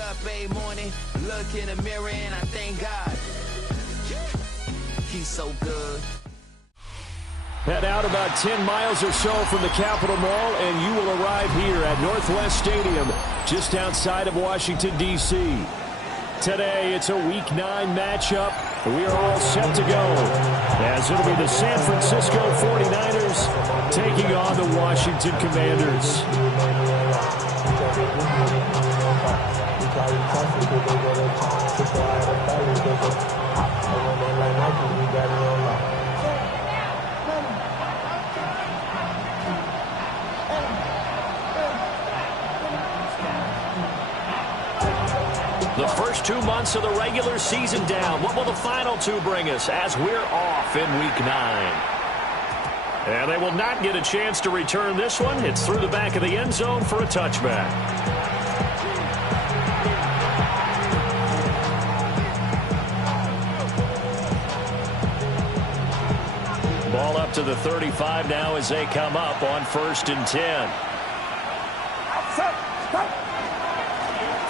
up every morning, look in the mirror, and I thank God. He's so good. Head out about 10 miles or so from the Capitol Mall, and you will arrive here at Northwest Stadium, just outside of Washington, D.C. Today, it's a Week 9 matchup. We are all set to go, as it'll be the San Francisco 49ers taking on the Washington Commanders. The first 2 months of the regular season down. What will the final 2 bring us as we're off in Week 9? And they will not get a chance to return this one. It's through the back of the end zone for a touchback. Ball up to the 35 now as they come up on 1st and 10.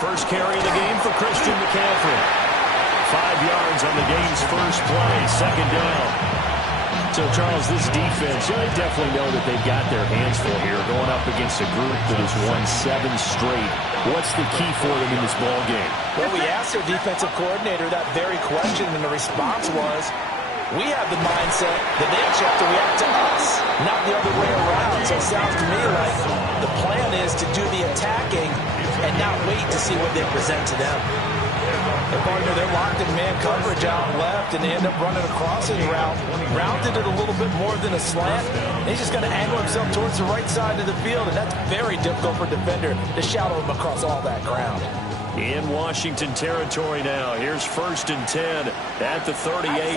First carry of the game for Christian McCaffrey. 5 yards on the game's first play, 2nd down. So, Charles, this defense, they definitely know that they've got their hands full here going up against a group that has won 7 straight. What's the key for them in this ball game? Well, we asked their defensive coordinator that very question, and the response was, we have the mindset that they actually have to react to us, not the other way around. So it sounds to me like the plan is to do the attacking and not wait to see what they present to them. Their partner, they're locked in man coverage out left, and they end up running a crossing route. Rounded it a little bit more than a slant. He's just going to angle himself towards the right side of the field, and that's very difficult for a defender to shadow him across all that ground. In Washington territory now. Here's 1st and 10 at the 38.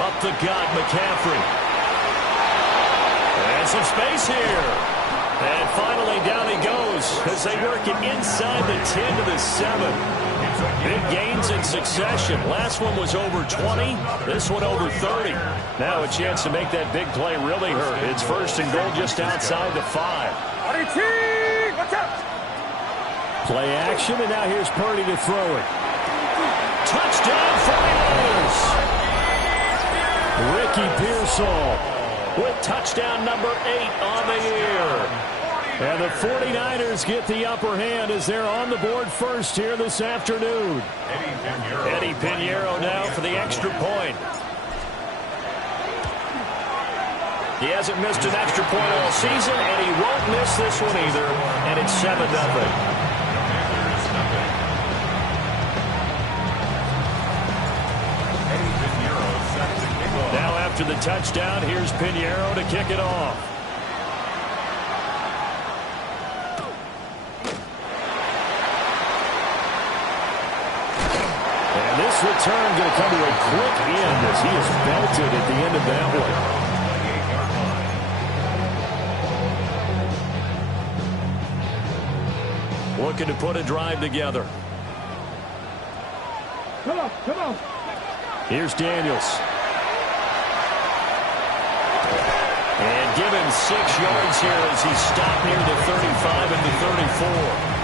Up the gut, McCaffrey. And some space here. And finally down he goes as they work it inside the 10 to the 7. Big gains in succession. Last one was over 20. This one over 30. Now a chance to make that big play really hurt. It's 1st and goal just outside the 5. Play action, and now here's Purdy to throw it. Touchdown 49ers! Ricky Pearsall with touchdown number 8 on the year. And the 49ers get the upper hand as they're on the board first here this afternoon. Eddie Pinheiro now for the extra point. He hasn't missed an extra point all season, and he won't miss this one either. And it's 7-0. Now after the touchdown, here's Pinheiro to kick it off. And this return going to come to a quick end as he is belted at the end of that one. Looking to put a drive together. Come on. Here's Daniels. And given 6 yards here as he's stopped near the 35 and the 34.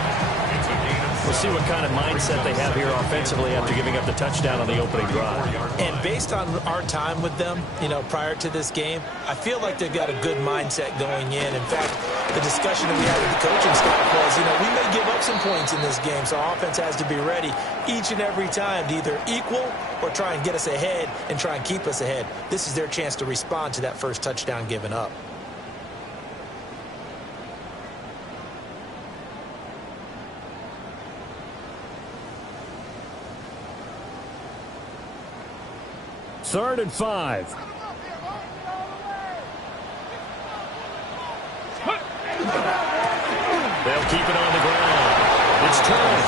We'll see what kind of mindset they have here offensively after giving up the touchdown on the opening drive. And based on our time with them, prior to this game, I feel like they've got a good mindset going in. In fact, the discussion that we had with the coaching staff was, we may give up some points in this game, so our offense has to be ready each and every time to either equal or try and get us ahead and try and keep us ahead. This is their chance to respond to that first touchdown given up. Third and 5. They'll keep it on the ground. It's turned.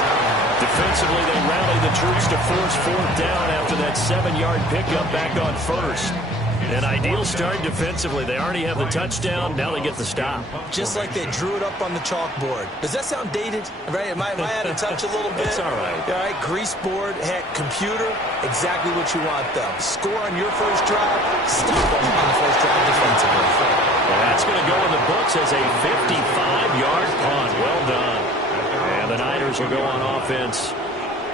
Defensively, they rally the troops to force 4th down after that 7-yard pickup back on 1st. An ideal start defensively. They already have the touchdown. Now they get the stop. Just like they drew it up on the chalkboard. Does that sound dated? Right? Am I out of touch a little bit? It's all right. All right, grease board, heck, computer, exactly what you want them. Score on your first drive, stop them on the first drive defensively. And that's going to go in the books as a 55-yard punt. Well done. And the Niners will go on offense,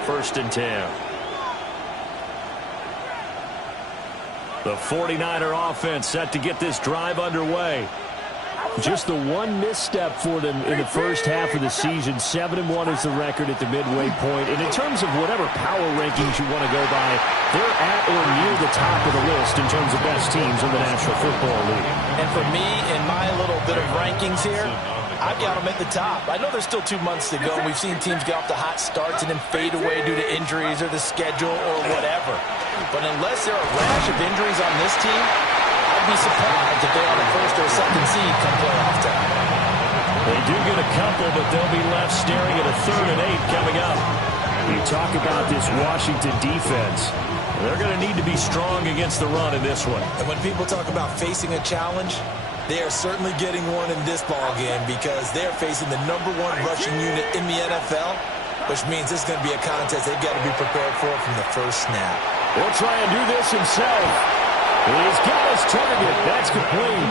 1st and 10. The 49er offense set to get this drive underway. Just the one misstep for them in the first half of the season. 7-1 is the record at the midway point. And in terms of whatever power rankings you want to go by, they're at or near the top of the list in terms of best teams in the National Football League. And for me, in my little bit of rankings here, I've got them at the top. I know there's still 2 months to go. We've seen teams get off to hot starts and then fade away due to injuries or the schedule or whatever. But unless there are a rash of injuries on this team, I'd be surprised if they're on the 1st or 2nd seed come playoff time. They do get a couple, but they'll be left staring at a 3rd and 8 coming up. You talk about this Washington defense. They're going to need to be strong against the run in this one. And when people talk about facing a challenge, they are certainly getting one in this ball game because they're facing the #1 rushing unit in the NFL, which means this is going to be a contest they've got to be prepared for from the first snap. He'll try and do this himself. He's got his target. That's complete.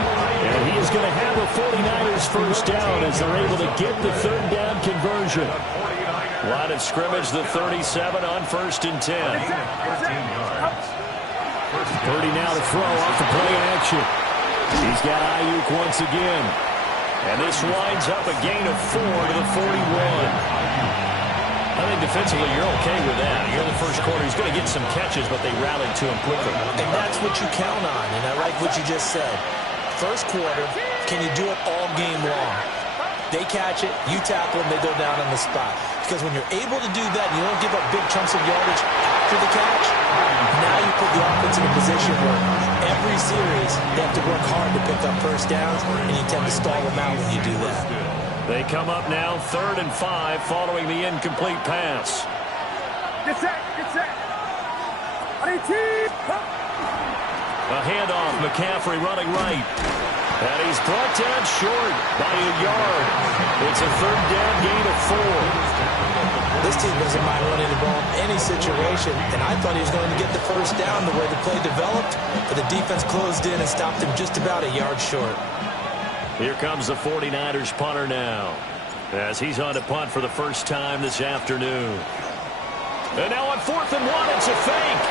And he is going to have the 49ers first down as they're able to get the 3rd down conversion. Line of scrimmage, the 37 on 1st and 10. Purdy now to throw off the play action. He's got Ayuk once again. And this winds up a gain of 4 to the 41. I think defensively you're okay with that. You're in the first quarter. He's going to get some catches, but they rallied to him quickly. And that's what you count on, and I like what you just said. First quarter, can you do it all game long? They catch it, you tackle them, they go down on the spot. Because when you're able to do that, and you don't give up big chunks of yardage after the catch, now you put the offense in a position where every series they have to work hard to pick up first downs, and you tend to stall them out when you do that. They come up now 3rd and 5 following the incomplete pass. Get set, get set. A handoff, McCaffrey running right. And he's brought down short by a yard. It's a 3rd down gain of 4. This team doesn't mind running the ball in any situation, and I thought he was going to get the first down the way the play developed, but the defense closed in and stopped him just about a yard short. Here comes the 49ers punter now, as he's on to punt for the first time this afternoon. And now on 4th and 1, it's a fake.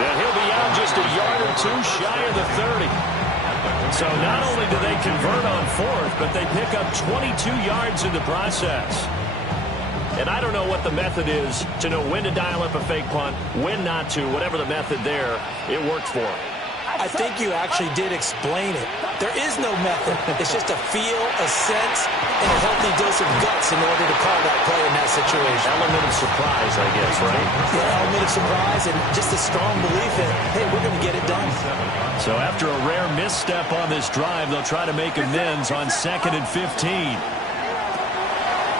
And he'll be out just a yard or 2 shy of the 30. So not only do they convert on 4th, but they pick up 22 yards in the process. And I don't know what the method is to know when to dial up a fake punt, when not to, whatever the method there, it worked for him. I think you actually did explain it. There is no method. It's just a feel, a sense, and a healthy dose of guts in order to call that play in that situation. Element of surprise, I guess, right? Yeah, element of surprise and just a strong belief in, hey, we're going to get it done. So after a rare misstep on this drive, they'll try to make amends on 2nd and 15.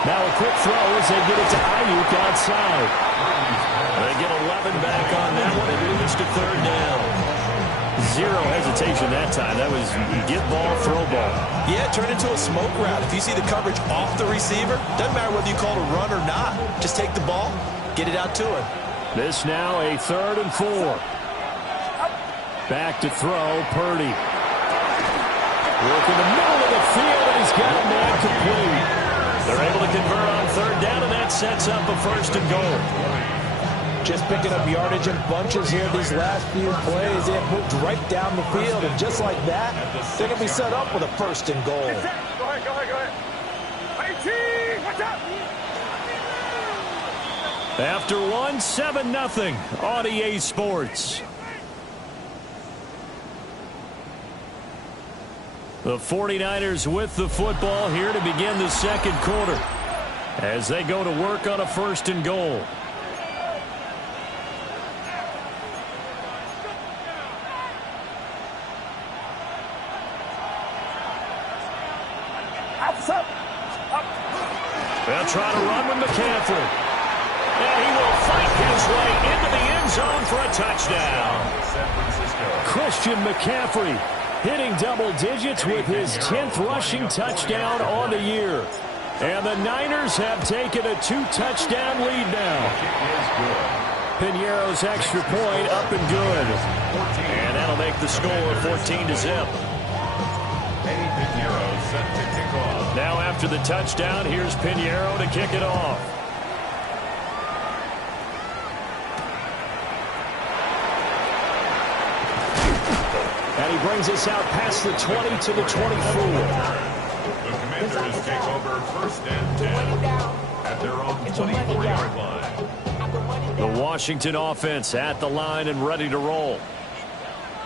Now a quick throw as they get it to Ayuk outside. They get 11 back on that one and leads to 3rd down. Zero hesitation that time. That was get ball, throw ball. Yeah, turn into a smoke route. If you see the coverage off the receiver, doesn't matter whether you call it a run or not. Just take the ball, get it out to him. This now a 3rd and 4. Back to throw, Purdy. Work in the middle of the field, and he's got a man complete. They're able to convert on 3rd down, and that sets up a 1st and goal. Just picking up yardage in bunches here these last few plays. They have moved right down the field, and just like that, they're going to be set up with a 1st and goal. Go ahead, go ahead, go ahead. Watch out. After one, 7-0 on EA Sports. The 49ers with the football here to begin the 2nd quarter as they go to work on a 1st and goal. They'll try to run with McCaffrey. And he will fight his way into the end zone for a touchdown. Christian McCaffrey hitting double digits with his 10th rushing touchdown on the year. And the Niners have taken a 2-touchdown lead now. Pinheiro's extra point up and good. And that'll make the score 14-0. Now after the touchdown, here's Pinheiro to kick it off. And he brings us out past the 20 to the 24. The Commanders take over first and 10 at their own 24-yard line. The Washington offense at the line and ready to roll.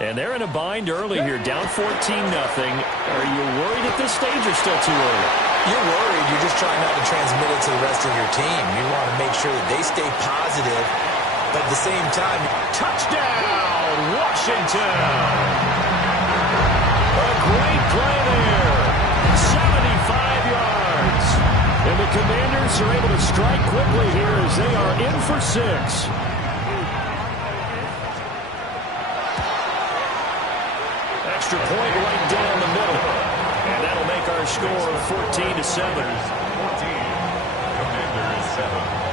And they're in a bind early here, down 14-0. Are you worried at this stage or still too early? You're worried. You're just trying not to transmit it to the rest of your team. You want to make sure that they stay positive, but at the same time, touchdown, Washington! A great play there. 75 yards. And the Commanders are able to strike quickly here as they are in for 6. Extra point right down the middle. And that'll make our score 14-7. Commanders 7.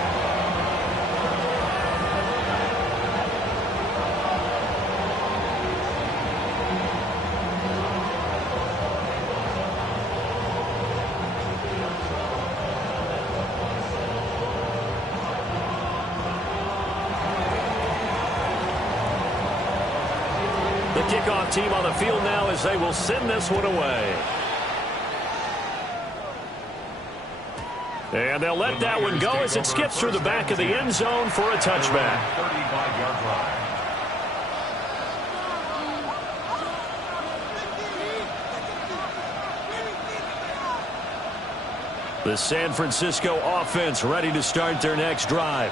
The kickoff team on the field now as they will send this one away. And they'll let that one go as it skips through the back of the end zone for a touchback. 35-yard line. The San Francisco offense ready to start their next drive.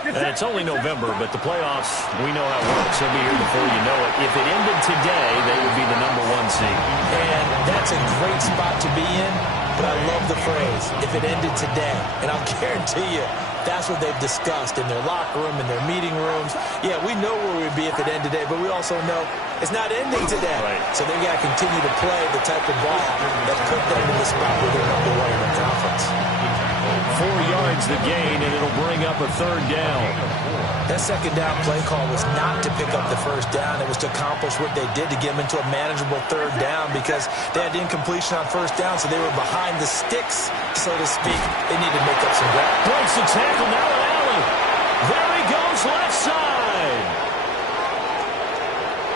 And it's only November, but the playoffs, we know how it works. They'll be here before you know it. If it ended today, they would be the #1 seed. And that's a great spot to be in, but I love the phrase, if it ended today. And I'll guarantee you, that's what they've discussed in their locker room, in their meeting rooms. Yeah, we know where we'd be if it ended today, but we also know it's not ending today. Right. So they've got to continue to play the type of ball that put them in the spot where they're #1 in the conference. 4 yards the gain, and it'll bring up a 3rd down. That second down play call was not to pick up the first down. It was to accomplish what they did to get them into a manageable 3rd down because they had incompletion on first down, so they were behind the sticks, so to speak. They need to make up some ground. Breaks the tackle, now an alley. There he goes, left side.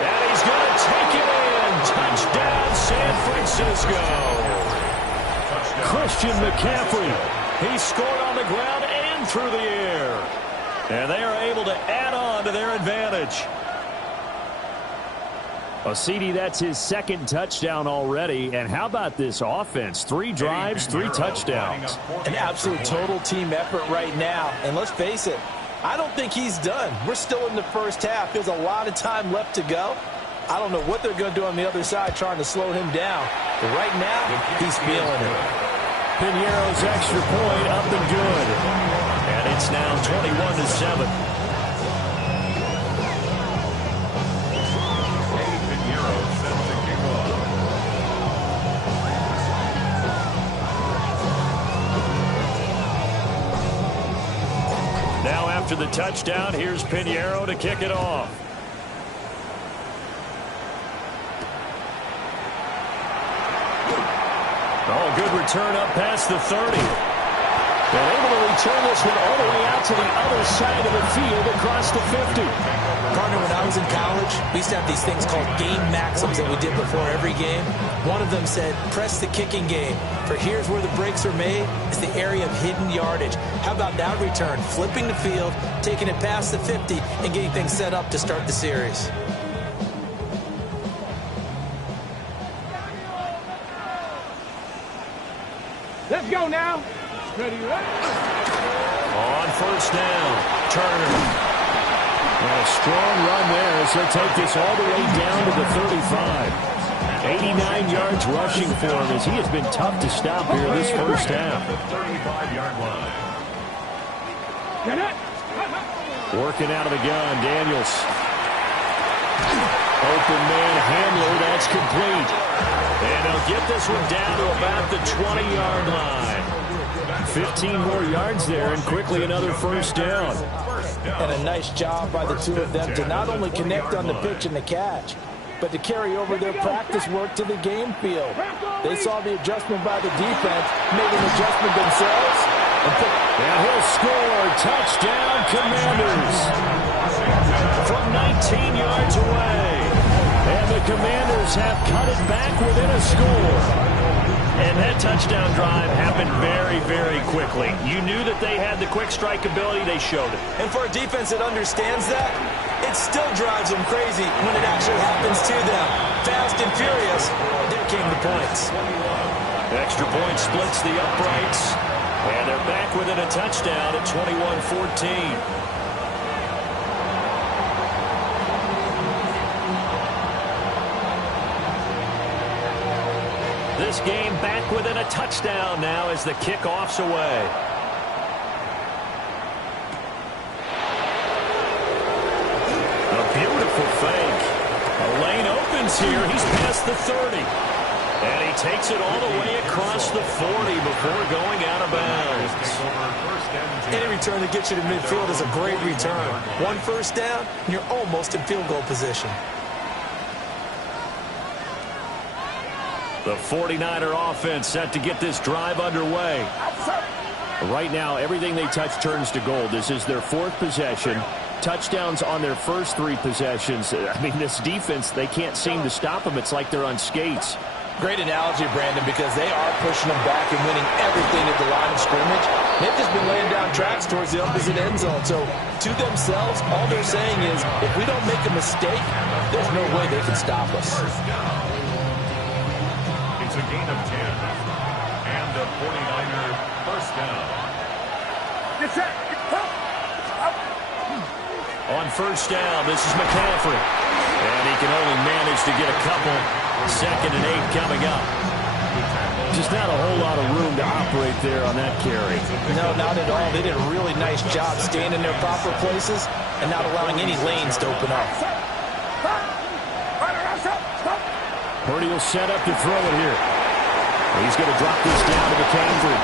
And he's going to take it in. Touchdown, San Francisco. Christian McCaffrey. He scored on the ground and through the air. And they are able to add on to their advantage. CD, that's his 2nd touchdown already. And how about this offense? 3 drives, 3 touchdowns. An absolute total team effort right now. And let's face it, I don't think he's done. We're still in the first half. There's a lot of time left to go. I don't know what they're going to do on the other side trying to slow him down. But right now, he's feeling it. Pinheiro's extra point up and good. And it's now 21-7. Pinheiro set to kick off. Now after the touchdown, here's Pinheiro to kick it off. Oh, good return up past the 30. They're able to return this one all the way out to the other side of the field across the 50. Partner, when I was in college, we used to have these things called game maxims that we did before every game. One of them said, press the kicking game. For here's where the breaks are made. It's the area of hidden yardage. How about that return? Flipping the field, taking it past the 50, and getting things set up to start the series. Let's go now. Ready, ready. On first down, Turner. And a strong run there as he'll take this all the way down to the 35. 89 yards rushing for him as he has been tough to stop here this first half. 35-yard line. Get it. Working out of the gun, Daniels. Open man Hamler, that's complete. And they'll get this one down to about the 20-yard line. 15 more yards there and quickly another first down. And a nice job by the two of them to not only connect on the pitch and the catch, but to carry over their practice work to the game field. They saw the adjustment by the defense, made an adjustment themselves, and he'll score. Touchdown, Commanders. From 19 yards away. And the Commanders have cut it back within a score. And that touchdown drive happened very, very quickly. You knew that they had the quick strike ability. They showed it. And for a defense that understands that, it still drives them crazy when it actually happens to them. Fast and furious, there came the points. Extra point splits the uprights. And they're back within a touchdown at 21-14. This game back within a touchdown now as the kickoff's away. A beautiful fake. A lane opens here. He's past the 30. And he takes it all the way across the 40 before going out of bounds. Any return that gets you to midfield is a great return. One first down, and you're almost in field goal position. The 49er offense set to get this drive underway. Right now, everything they touch turns to gold. This is their fourth possession. Touchdowns on their first three possessions. I mean, this defense, they can't seem to stop them. It's like they're on skates. Great analogy, Brandon, because they are pushing them back and winning everything at the line of scrimmage. They've just been laying down tracks towards the opposite end zone. So, to themselves, all they're saying is, if we don't make a mistake, there's no way they can stop us. It's a gain of 10. And the 49er first down. On first down, this is McCaffrey. And he can only manage to get a couple. 2nd and 8 coming up. Just not a whole lot of room to operate there on that carry. No, not at all. They did a really nice job staying in their proper places and not allowing any lanes to open up. Purdy will set up to throw it here. He's going to drop this down to McCaffrey.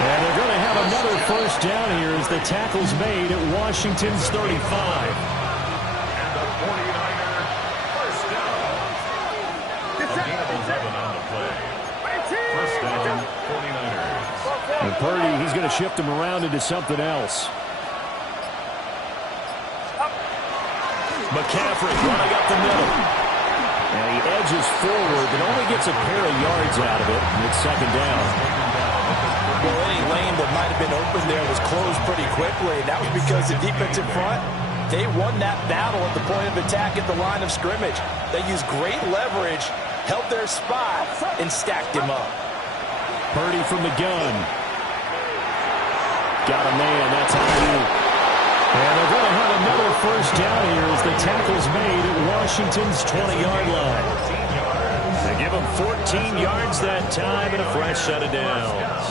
And they're going to have another first down here as the tackle's made at Washington's 35. And the 49er first down. A gain of 11 on the play. First down, 49ers. And Purdy, he's going to shift him around into something else. McCaffrey running up the middle. And he edges forward, but only gets a pair of yards out of it. And it's 2nd down. Well, any lane that might have been open there was closed pretty quickly. And that was because the defensive front, they won that battle at the point of attack at the line of scrimmage. They used great leverage, held their spot, and stacked him up. Purdy from the gun. Got a man, that's Ayuk. And they're going to have another first down here as the tackle's made at Washington's 20-yard line. They give him 14 yards that time and a fresh set of downs.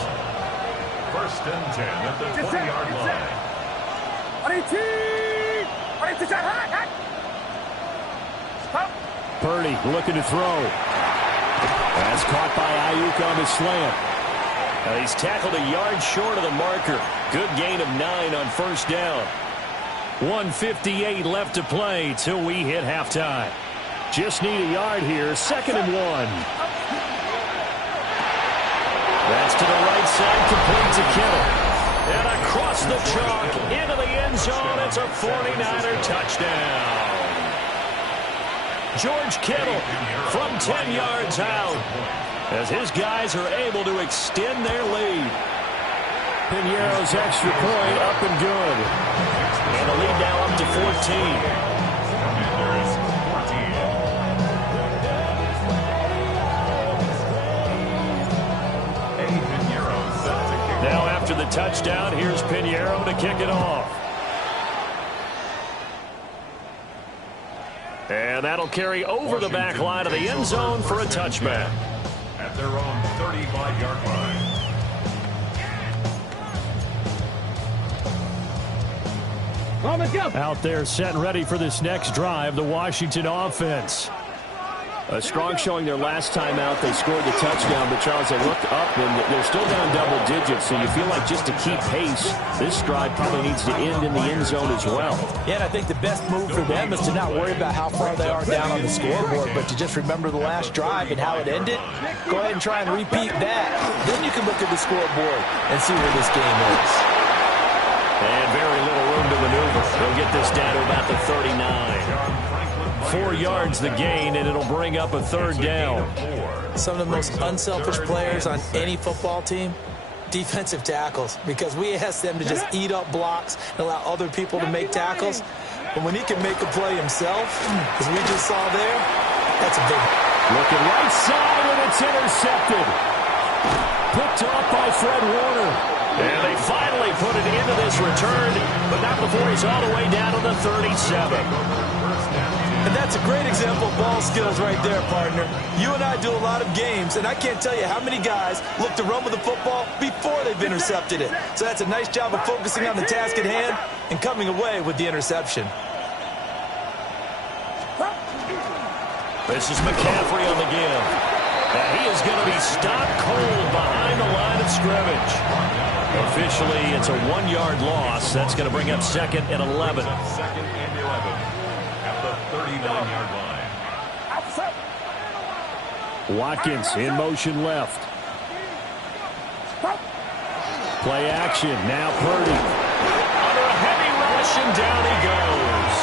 First and 10 at the 20-yard line. Purdy looking to throw. That's caught by Ayuk on the slant. He's tackled a yard short of the marker. Good gain of 9 on first down. 1:58 left to play till we hit halftime. Just need a yard here. 2nd and 1. That's to the right side, complete to Kittle. And across the chalk, into the end zone. It's a 49er touchdown. George Kittle from 10 yards out as his guys are able to extend their lead. Piñeiro's extra point up and good. And the lead now up to 14. Commanders 14. Eddie Piñeiro set to kick. Now after the touchdown, here's Piñeiro to kick it off. And that'll carry over the back line of the end zone for a touchback. At their own 35-yard line. Out there set and ready for this next drive, the Washington offense. A strong showing their last time out. They scored the touchdown, but Charles, they looked up, and they're still down double digits, so you feel like just to keep pace, this drive probably needs to end in the end zone as well. Yeah, and I think the best move for them is to not worry about how far they are down on the scoreboard, but to just remember the last drive and how it ended. Go ahead and try and repeat that. Then you can look at the scoreboard and see where this game is. And very little room to maneuver. They'll get this down to about the 39. 4 yards the gain, and it'll bring up a third down. Some of the most unselfish players on any football team, defensive tackles, because we ask them to just eat up blocks and allow other people to make tackles. But when he can make a play himself, as we just saw there, that's a big one. Looking right side, and it's intercepted. Picked off by Fred Warner. And they finally put it into this return, but not before he's all the way down to the 37. And that's a great example of ball skills right there, partner. You and I do a lot of games, and I can't tell you how many guys look to run with the football before they've intercepted it. So that's a nice job of focusing on the task at hand and coming away with the interception. This is McCaffrey on the give. And he is going to be stopped cold behind the line of scrimmage. Officially, it's a 1-yard loss. That's going to bring up 2nd and 11. 2nd and 11 at the 39-yard line. Watkins in motion left. Play action. Now Purdy. Under a heavy rush, and down he goes.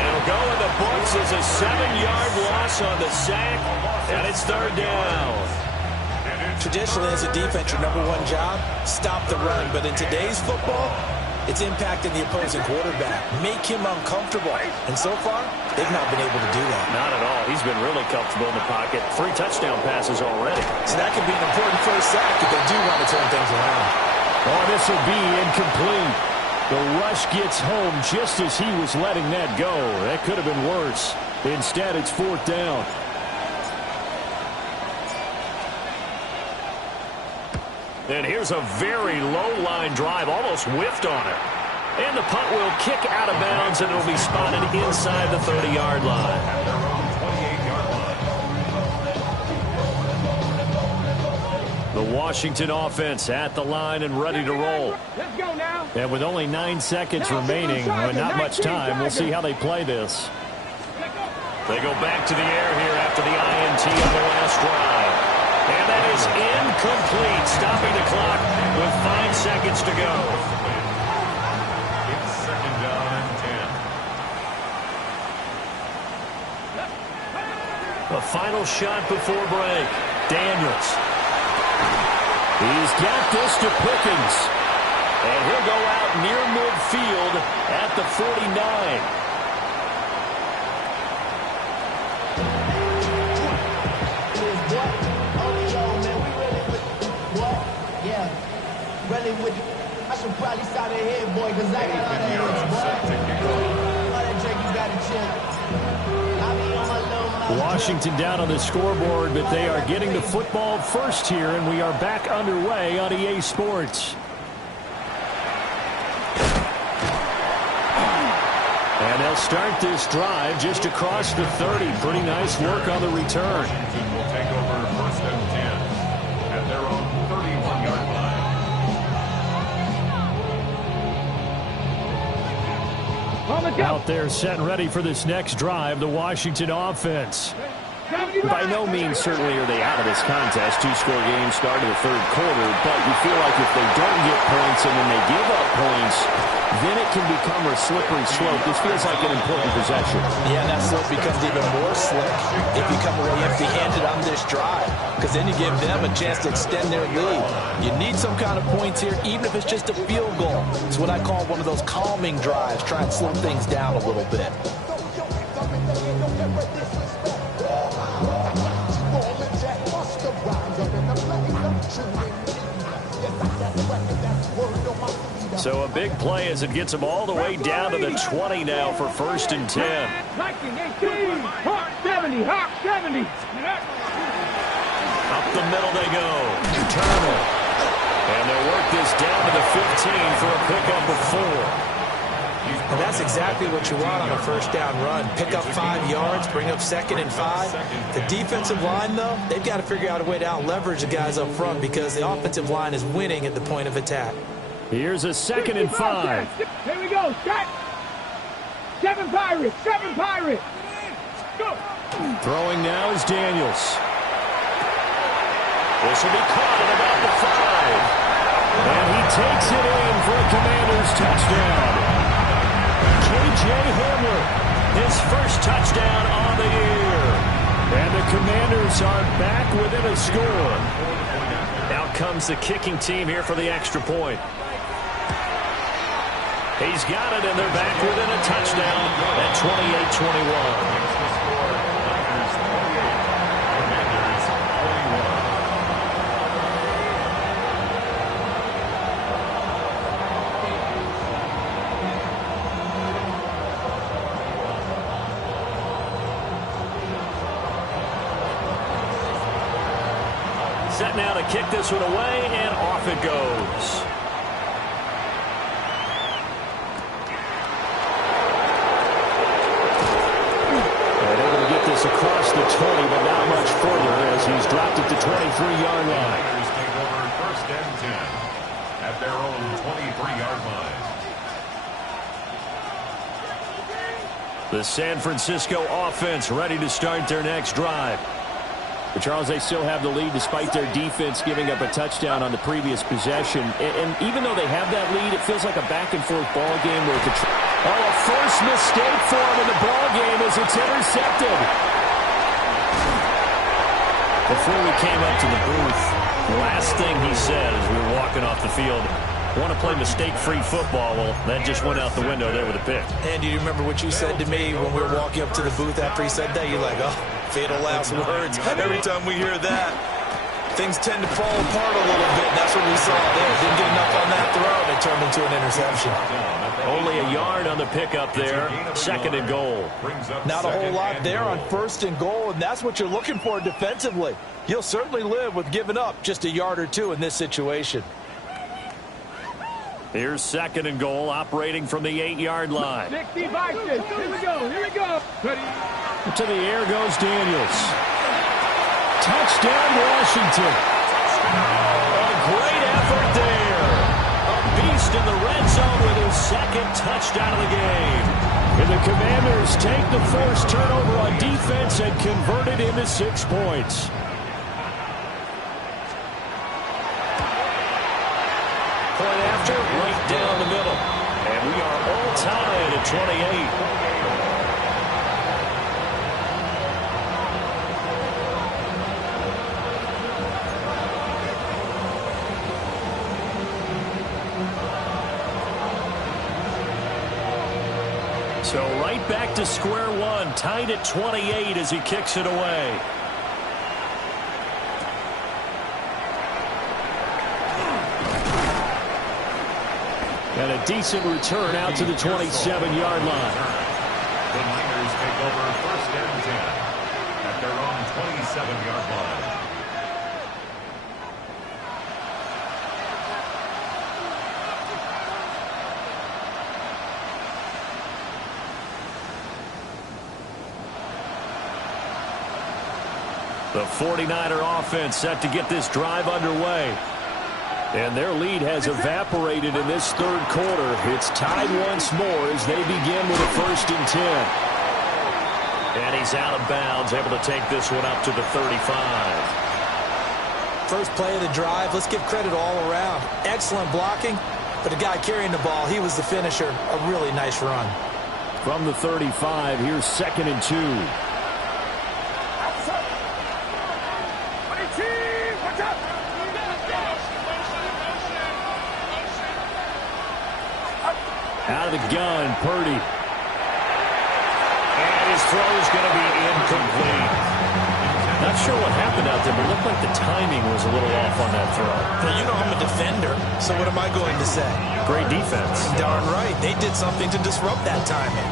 It'll go in the books as a 7-yard loss on the sack, and it's third down. Traditionally, as a defense, your number one job, stop the run. But in today's football, it's impacting the opposing quarterback. Make him uncomfortable. And so far, they've not been able to do that. Not at all. He's been really comfortable in the pocket. 3 touchdown passes already. So that could be an important first sack if they do want to turn things around. Oh, this will be incomplete. The rush gets home just as he was letting that go. That could have been worse. Instead, it's 4th down. And here's a very low-line drive, almost whiffed on it. And the punt will kick out of bounds, and it'll be spotted inside the 30-yard line. At their own 28-yard line. The Washington offense at the line and ready to roll. Let's go now. And with only 9 seconds remaining, and not much time, we'll see how they play this. They go back to the air here after the INT on the last drive. And that is incomplete, stopping the clock with 5 seconds to go. It's 2nd down and 10. The final shot before break. Daniels. He's got this to Pickens. And he'll go out near midfield at the 49. I should probably start ahead, boy, because I got all that hits, boy. All that Drake, you got to chill. Washington down on the scoreboard, but they are getting the football first here, and we are back underway on EA Sports. And they'll start this drive just across the 30. Pretty nice work on the return. Washington will take over 1st and 10 at their own 31-yard line. Out there set and ready for this next drive, the Washington offense. By no means certainly are they out of this contest. 2-score game start of the 3rd quarter, but you feel like if they don't get points and then they give up points, then it can become a slippery slope. This feels like an important possession. Yeah, that slope becomes even more slick if you come away empty-handed on this drive, because then you give them a chance to extend their lead. You need some kind of points here, even if it's just a field goal. It's what I call one of those calming drives, try and slow things down a little bit. So a big play as it gets them all the way down to the 20 now for 1st and 10. 19, 18, Hawk 70, Hawk 70. Up the middle they go. Turner. And they'll work this down to the 15 for a pickup of 4. He's And that's exactly what you want on a first down run. Pick up 5 yards, bring up 2nd and 5. The defensive line, though, they've got to figure out a way to out-leverage the guys up front because the offensive line is winning at the point of attack. Here's a 2nd and 5. Here we go. Shot. 7 Pirates. 7 Pirates. Go. Throwing now is Daniels. This will be caught at about the 5. And he takes it in for a Commanders touchdown. K.J. Hamler, his first touchdown on the year. And the Commanders are back within a score. Out comes the kicking team here for the extra point. He's got it, and they're back within a touchdown at 28-21. Set now to kick this one away, and off it goes. And able to get this across the 20, but not much further as he's dropped it to 23-yard line. Take over 1st and 10 at their own 23-yard line. The San Francisco offense ready to start their next drive. But Charles, they still have the lead despite their defense giving up a touchdown on the previous possession. And even though they have that lead, it feels like a back-and-forth ball game where the a first mistake for him in the ball game as it's intercepted. Before we came up to the booth, the last thing he said as we were walking off the field, want to play mistake-free football. Well, that just went out the window there with a pick. And do you remember what you said to me when we were walking up to the booth after he said that? You're like, oh, fatal last words. Every time we hear that, things tend to fall apart a little bit. That's what we saw there. Didn't get enough on that throw, and it turned into an interception. Only a yard on the pickup there. 2nd and goal. Not a whole lot there on 1st and goal, and that's what you're looking for defensively. You'll certainly live with giving up just a yard or two in this situation. Here's 2nd and goal, operating from the 8-yard line. 65. Here we go. Here we go. To the air goes Daniels. Touchdown, Washington. A great effort there. A beast in the red zone with his 2nd touchdown of the game. And the Commanders take the forced turnover on defense and convert it into 6 points. Point after, right down the middle. And we are all tied at 28. So right back to square one, tied at 28 as he kicks it away. And a decent return out to the 27-yard line. The Niners take over 1st and 10 at their own 27-yard line. The 49er offense set to get this drive underway. And their lead has evaporated in this 3rd quarter. It's tied once more as they begin with a 1st and 10. And he's out of bounds, able to take this one up to the 35. First play of the drive, let's give credit all around. Excellent blocking, but the guy carrying the ball, he was the finisher. A really nice run. From the 35, here's 2nd and 2. Out of the gun, Purdy. And his throw is going to be incomplete. Not sure what happened out there, but it looked like the timing was a little off on that throw. Well, you know I'm a defender, so what am I going to say? Great defense. Darn right. They did something to disrupt that timing.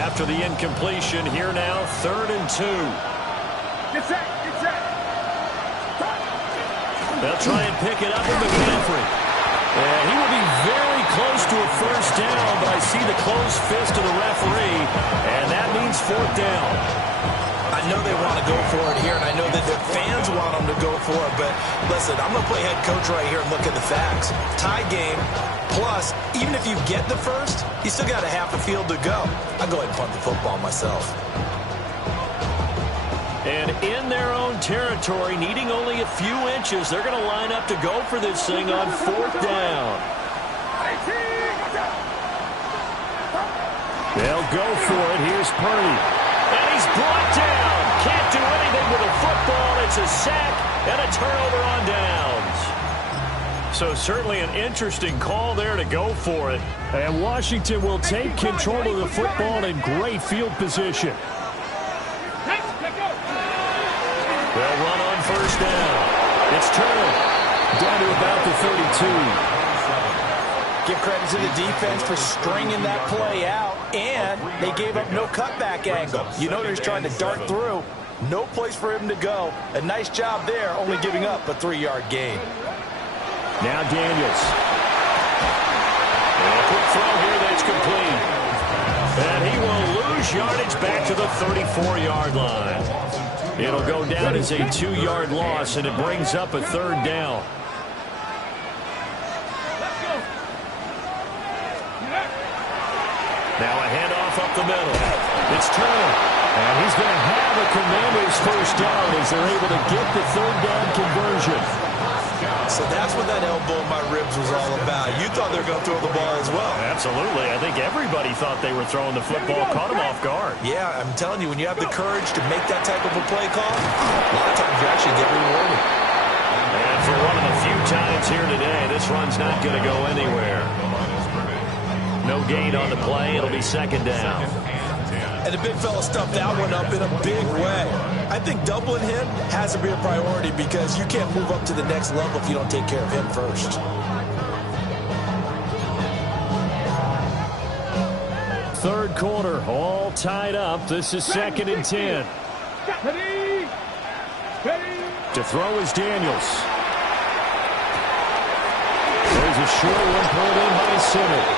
After the incompletion, here now, 3rd and 2. Get set. Get set. They'll try and pick it up with McCaffrey. And he will be very close to a first down, but I see the closed fist of the referee, and that means fourth down. I know they want to go for it here, and I know that their fans want them to go for it, but listen, I'm going to play head coach right here and look at the facts. Tie game, plus, even if you get the first, you still got a half a field to go. I'll go ahead and punt the football myself. And in their own territory, needing only a few inches, they're going to line up to go for this thing on fourth down. They'll go for it. Here's Purdy. And he's brought down. Can't do anything with a football. It's a sack and a turnover on downs. So certainly an interesting call there to go for it. And Washington will take control of the football in great field position. They'll run on first down. It's Turner down to about the 32. Give credit to the defense for stringing that play out, and they gave up no cutback angle. You know they're just trying to dart through. No place for him to go. A nice job there, only giving up a 3-yard gain. Now Daniels. And a quick throw here that's complete. And he will lose yardage back to the 34-yard line. It'll go down as a 2-yard loss, and it brings up a third down. Now a handoff up the middle. It's Turner. And he's going to have a Commanders first down as they're able to get the third down conversion. So that's what that elbow in my ribs was all about. You thought they were going to throw the ball as well. Absolutely. I think everybody thought they were throwing the football, caught him off guard. Yeah, I'm telling you, when you have the courage to make that type of a play call, a lot of times you actually get rewarded. And for one of the few times here today, this run's not going to go anywhere. No gain on the play. It'll be second down. And the big fella stuffed that one up in a big way. I think doubling him has to be a priority because you can't move up to the next level if you don't take care of him first. Third quarter, all tied up. This is second and 10. To throw is Daniels. There's a short one pulled in by Simmons.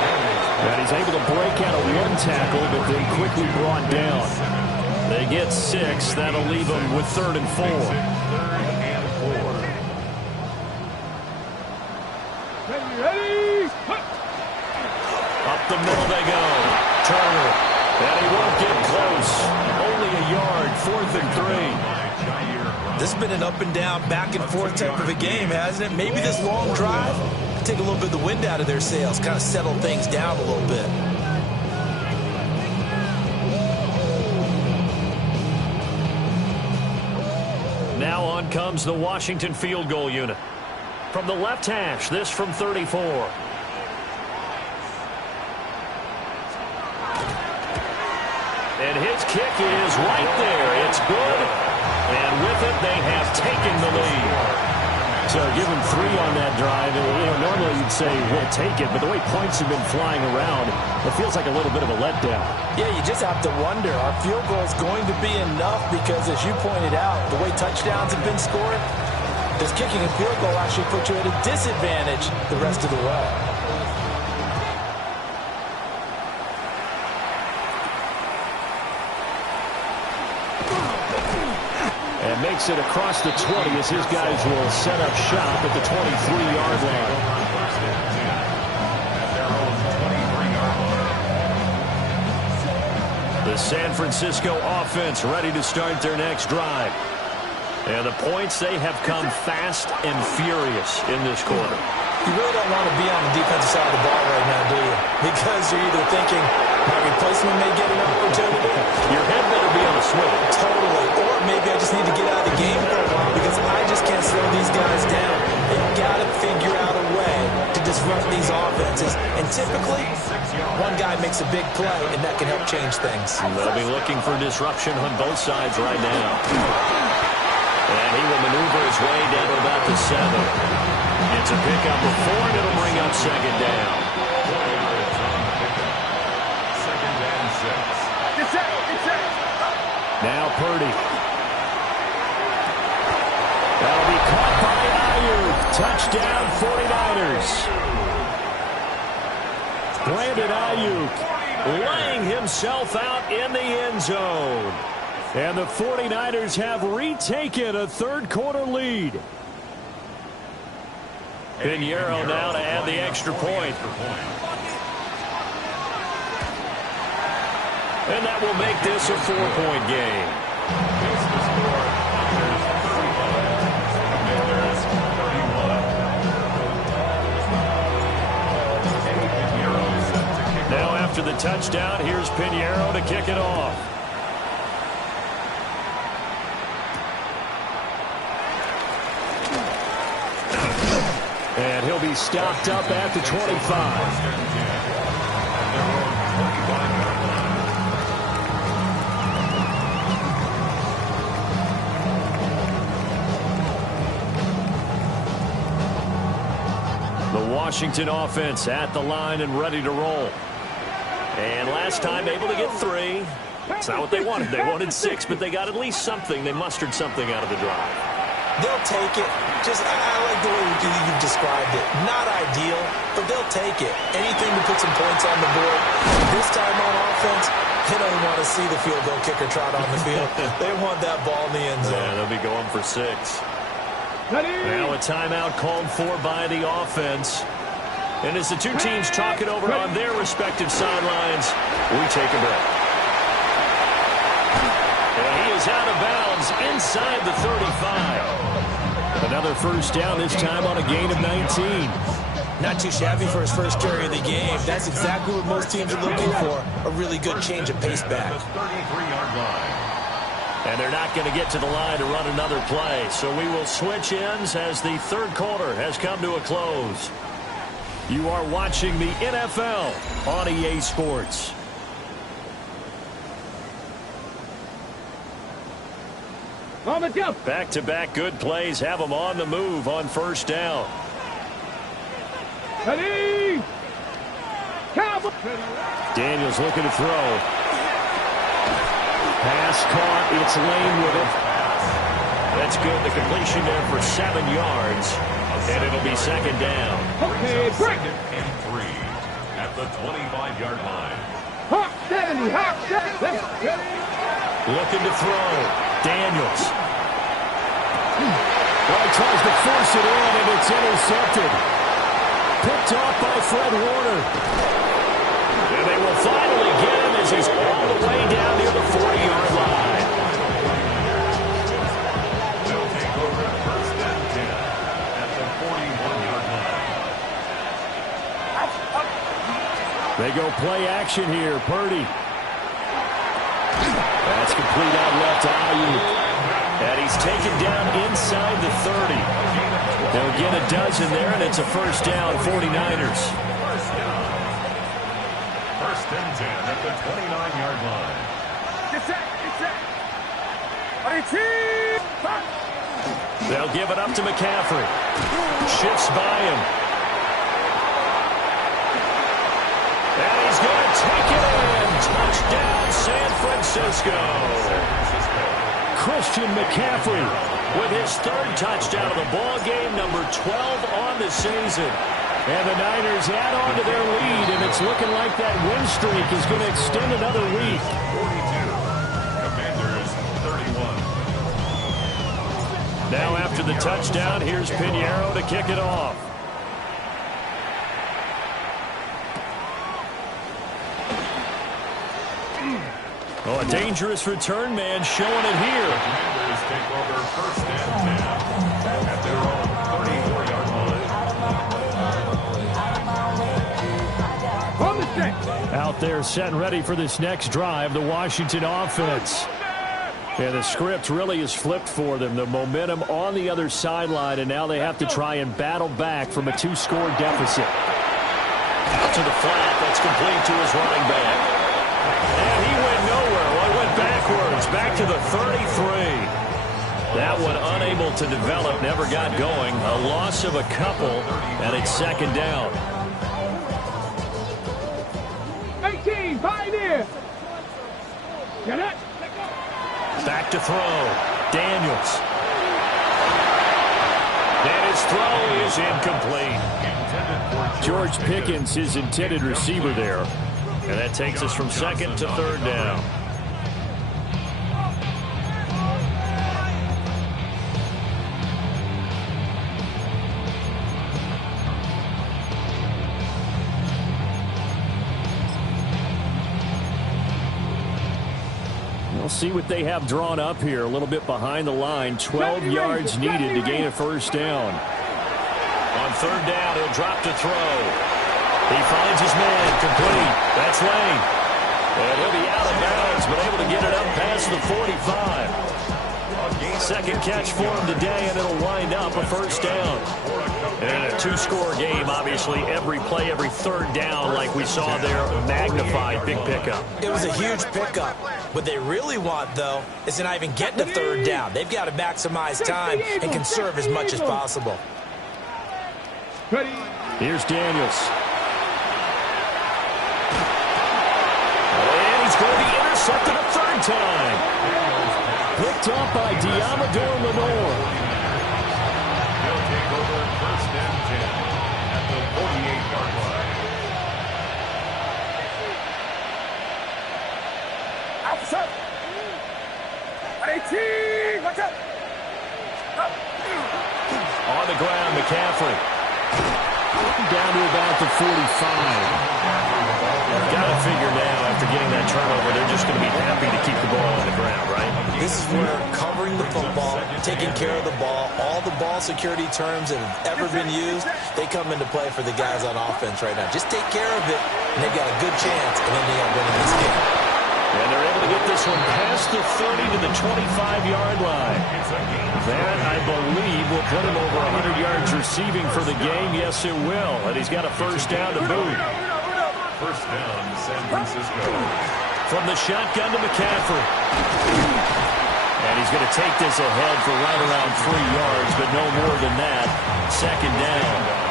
And he's able to break out of one tackle, but then quickly brought down. They get 6. That'll leave them with 3rd and 4. Up the middle they go. Turner. And he won't get close. Only a yard. 4th and 3. This has been an up and down, back and forth type of a game, hasn't it? Maybe this long drive take a little bit of the wind out of their sails, kind of settle things down a little bit. Now on comes the Washington field goal unit. From the left hash, this from 34. And his kick is right there. It's good. And with it, they have taken the lead. So give them 3 on that drive. Normally you'd say, we'll take it, but the way points have been flying around, it feels like a little bit of a letdown. Yeah, you just have to wonder, are field goals going to be enough? Because as you pointed out, the way touchdowns have been scored, does kicking a field goal actually put you at a disadvantage the rest of the way? And makes it across the 20 as his guys will set up shop at the 23-yard line. The San Francisco offense ready to start their next drive. And the points, they have come fast and furious in this quarter. You really don't want to be on the defensive side of the ball right now, do you? Because you're either thinking, my replacement may get an opportunity. Your head better be on a swivel. Totally. Or maybe I just need to get out of the game for a while because I just can't slow these guys down. They've got to figure out a way to disrupt these offenses. And typically, one guy makes a big play, and that can help change things. They'll be looking for disruption on both sides right now. And he will maneuver his way down to about the 7. It's a pickup of 4, and it'll bring up second down. Now Purdy. That'll be caught by Ayuk. Touchdown 49ers. Brandon Ayuk laying himself out in the end zone. And the 49ers have retaken a third-quarter lead. Pinheiro now to add the extra point. And that will make this a 4-point game. Now after the touchdown, here's Pinheiro to kick it off. And he'll be stopped up at the 25. Washington offense at the line and ready to roll. And last time able to get 3. It's not what they wanted. They wanted 6, but they got at least something. They mustered something out of the drive. They'll take it. I like the way you've described it. Not ideal, but they'll take it. Anything to put some points on the board. This time on offense, they don't want to see the field goal kicker trot on the field. They want that ball in the end zone. Yeah, they'll be going for 6. Now a timeout called for by the offense. And as the two teams talk it over on their respective sidelines, we take a break. And he is out of bounds inside the 35. Another first down, this time on a gain of 19. Not too shabby for his first carry of the game. That's exactly what most teams are looking for. A really good change of pace back. And they're not going to get to the line to run another play. So we will switch ends as the third quarter has come to a close. You are watching the NFL on EA Sports. Back-to-back good plays have them on the move on first down. Daniels looking to throw. Pass caught. It's Lane with it. That's good. The completion there for 7 yards. And it'll be second down. Okay, break. Second and 3 at the 25-yard line. Hawk 70, Hawk 70. Looking to throw. Daniels. Well, he tries to force it in, and it's intercepted. Picked off by Fred Warner. And they will finally get him as he's all the way down near the 40-yard line. They'll take over at first and 10 at the 41-yard line. They go play action here. Purdy. That's complete out left to Ayuk. And he's taken down inside the 30. They'll get a dozen there, and it's a first down, 49ers. First and 10 at the 29-yard line. They'll give it up to McCaffrey. Shifts by him. And he's going to take it in. Touchdown, San Francisco. Christian McCaffrey with his third touchdown of the ball game, number 12 on the season. And the Niners add on to their lead, and it's looking like that win streak is going to extend another week. 42. Commanders 31. Now after the touchdown, here's Pinheiro to kick it off. Oh, a dangerous return man showing it here. The Commanders take over first and 10 at their own 34-yard line. Out there set and ready for this next drive, the Washington offense. And the script really is flipped for them. The momentum on the other sideline, and now they have to try and battle back from a 2-score deficit. Out to the flat, that's complete to his running back. And he went nowhere. Well, he went backwards, back to the 33. That one unable to develop, never got going. A loss of a couple, and it's second down. 18, Pioneer. Get it. Back to throw. Daniels. And his throw is incomplete. George Pickens, his intended receiver there. And that takes us from second to third down. We'll see what they have drawn up here. A little bit behind the line. 12 yards needed to gain a first down. On third down, he'll drop to throw. He finds his man, complete. That's Lane. And he'll be out of bounds, but able to get it up past the 45. Second catch for him today, and it'll wind up a first down. And a two-score game, obviously, every play, every third down, like we saw there, magnified big pickup. It was a huge pickup. What they really want, though, is to not even get to third down. They've got to maximize time and conserve as much as possible. Here's Daniels. And he's going to be intercepted a third time. Picked up by Diamador Lenore. He'll take over first and 10 at the 48-yard line. Outside. 18. Watch out. On the ground, McCaffrey. Down to about the 45. Got to figure now, after getting that turnover, they're just going to be happy to keep the ball on the ground, right? This is where covering the football, taking care of the ball, all the ball security terms that have ever been used, they come into play for the guys on offense right now. Just take care of it, and they've got a good chance of ending up winning this game. And they're able to get this one past the 30 to the 25-yard line. That, I believe, will put him over 100 yards receiving for the game. Yes, it will. And he's got a first down to boot. First down, San Francisco. From the shotgun to McCaffrey. And he's going to take this ahead for right around 3 yards, but no more than that. Second down.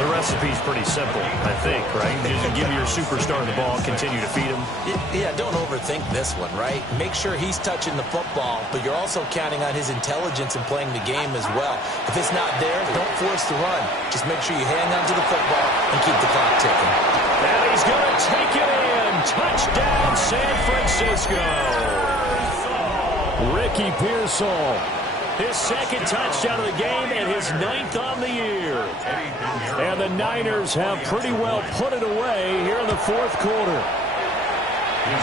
The recipe's pretty simple, I think, right? Just give your superstar the ball, continue to feed him. Yeah, don't overthink this one, right? Make sure he's touching the football, but you're also counting on his intelligence in playing the game as well. If it's not there, don't force the run. Just make sure you hang on to the football and keep the clock ticking. And he's going to take it in. Touchdown, San Francisco. Ricky Pearsall. His second touchdown of the game and his 9th on the year. And the Niners have pretty well put it away here in the fourth quarter.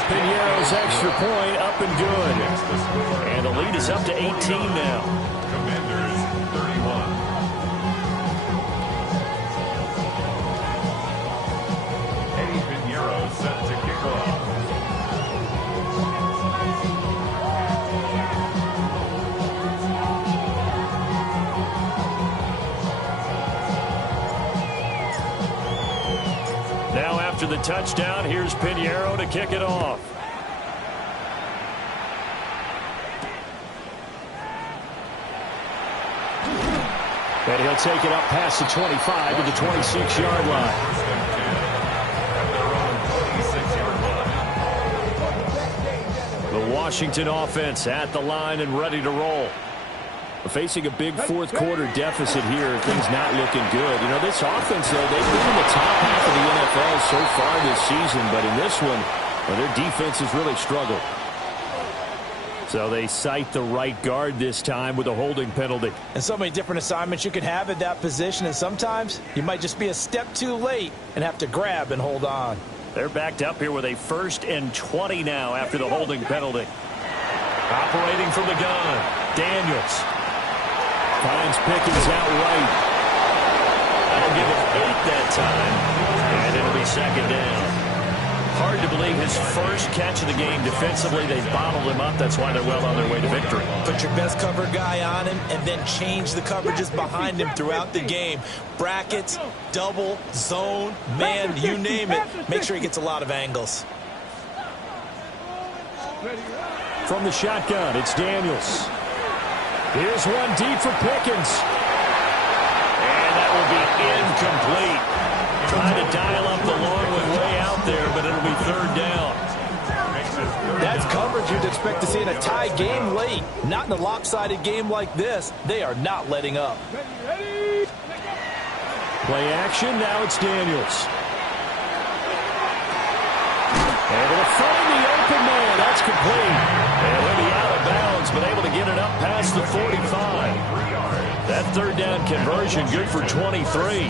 Piñeiro's extra point up and good. And the lead is up to 18 now. Commanders 31. Eddie Piñeiro set to kick off. Now after the touchdown, here's Piñeiro to kick it off. And he'll take it up past the 25 to the 26-yard line. The Washington offense at the line and ready to roll. Facing a big fourth quarter deficit here, things not looking good. You know, this offense, though, they've been in the top half of the NFL so far this season, but in this one, well, their defense has really struggled. So they cite the right guard this time with a holding penalty. And so many different assignments you can have at that position, and sometimes you might just be a step too late and have to grab and hold on. They're backed up here with a 1st and 20 now after the holding penalty. Operating from the gun, Daniels. Finds Pickens out right. That'll give it 8 that time. And it'll be second down. Hard to believe his first catch of the game defensively. They bottled him up. That's why they're well on their way to victory. Put your best cover guy on him and then change the coverages behind him throughout the game. Brackets, double, zone, man, you name it. Make sure he gets a lot of angles. From the shotgun, it's Daniels. Here's one deep for Pickens. And that will be incomplete. Trying to dial up the long one way out there, but it'll be third down. That's coverage you'd expect to see in a tie game late. Not in a lopsided game like this. They are not letting up. Play action, now it's Daniels. Able to find the open man, that's complete. And he'll be out of bounds, but able to get it up past the 45. That third down conversion good for 23.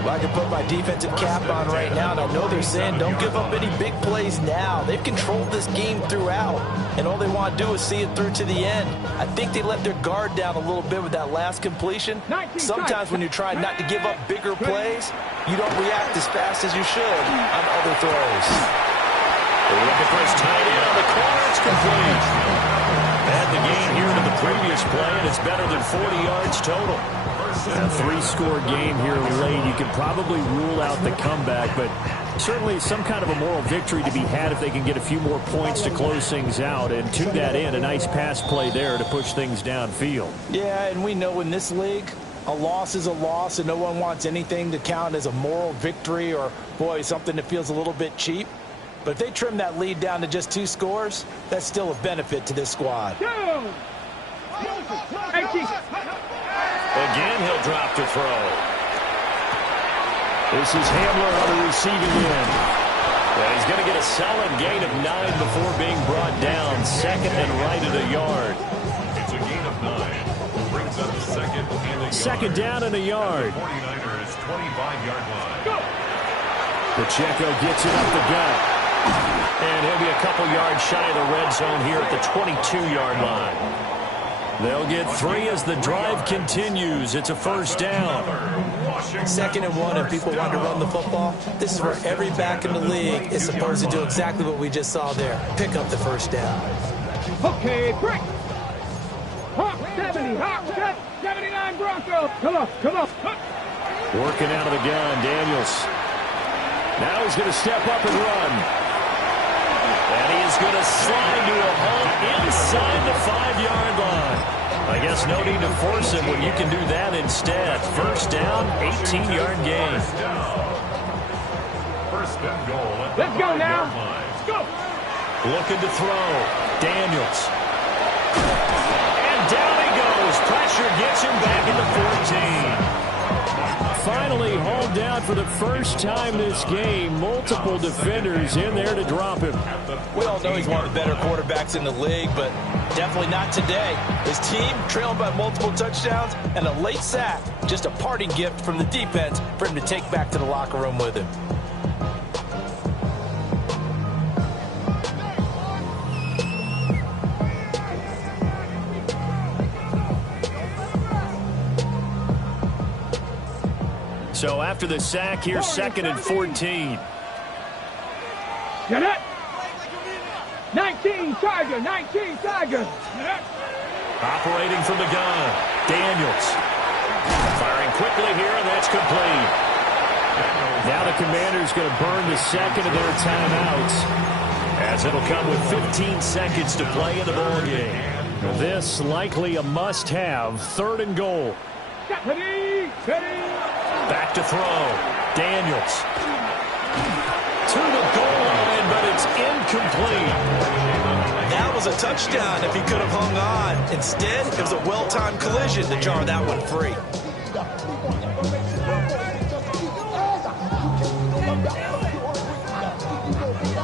Well, I can put my defensive cap on right now, and I know they're saying don't give up any big plays now. They've controlled this game throughout, and all they want to do is see it through to the end. I think they let their guard down a little bit with that last completion. Sometimes when you're trying not to give up bigger plays, you don't react as fast as you should on other throws. Looking for his tight end on the corner, it's complete. And the gain here to the previous play, and it's better than 40 yards total. A three-score game here late. You could probably rule out the comeback, but certainly some kind of a moral victory to be had if they can get a few more points to close things out. And to that end, a nice pass play there to push things downfield. Yeah, and we know in this league, a loss is a loss, and no one wants anything to count as a moral victory or, boy, something that feels a little bit cheap. But if they trim that lead down to just 2 scores, that's still a benefit to this squad. Again, he'll drop to throw. This is Hamler on the receiving end. And he's going to get a solid gain of 9 before being brought down. Second and right at a yard. It's a gain of 9. Brings up second and a yard. Second down and a yard. 49ers 25-yard line. Pacheco gets it up the gut. And he'll be a couple yards shy of the red zone here at the 22-yard line. They'll get 3 as the drive continues. It's a first down. 2nd and 1, and people want to run the football. This is where every back in the league is supposed to do exactly what we just saw there. Pick up the first down. Okay, break. Hawk 70, Hawk 79 Broncos. Come on. Working out of the gun, Daniels. Now he's going to step up and run. And he is going to slide to a hole inside the 5-yard line. I guess no need to force him when you can do that instead. First down, 18-yard gain. First and goal. Let's go now. Let's go. Looking to throw. Daniels. And down he goes. Pressure gets him back into 14. Finally hauled down for the first time this game. Multiple defenders in there to drop him. We all know he's one of the better quarterbacks in the league, but definitely not today. His team trailing by multiple touchdowns and a late sack. Just a parting gift from the defense for him to take back to the locker room with him. So after the sack, here's 2nd and 14. Get it. 19 Tiger. Operating from the gun. Daniels. Firing quickly here, and that's complete. Now the Commanders going to burn the second of their timeouts, as it'll come with 15 seconds to play in the ballgame. This likely a must-have. 3rd and goal. Back to throw. Daniels. To the goal line, but it's incomplete. That was a touchdown if he could have hung on. Instead, it was a well-timed collision to jar that one free.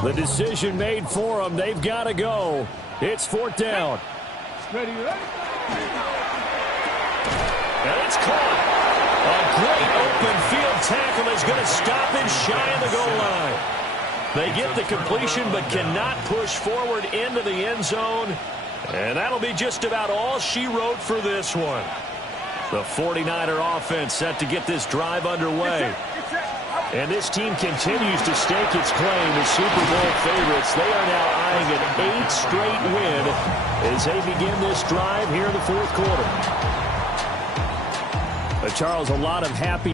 The decision made for them. They've got to go. It's 4th down. Ready. And it's caught. A great open field tackle is going to stop him shy of the goal line. They get the completion but cannot push forward into the end zone. And that'll be just about all she wrote for this one. The 49er offense set to get this drive underway. And this team continues to stake its claim as Super Bowl favorites. They are now eyeing an 8th straight win as they begin this drive here in the 4th quarter. Charles, a lot of happy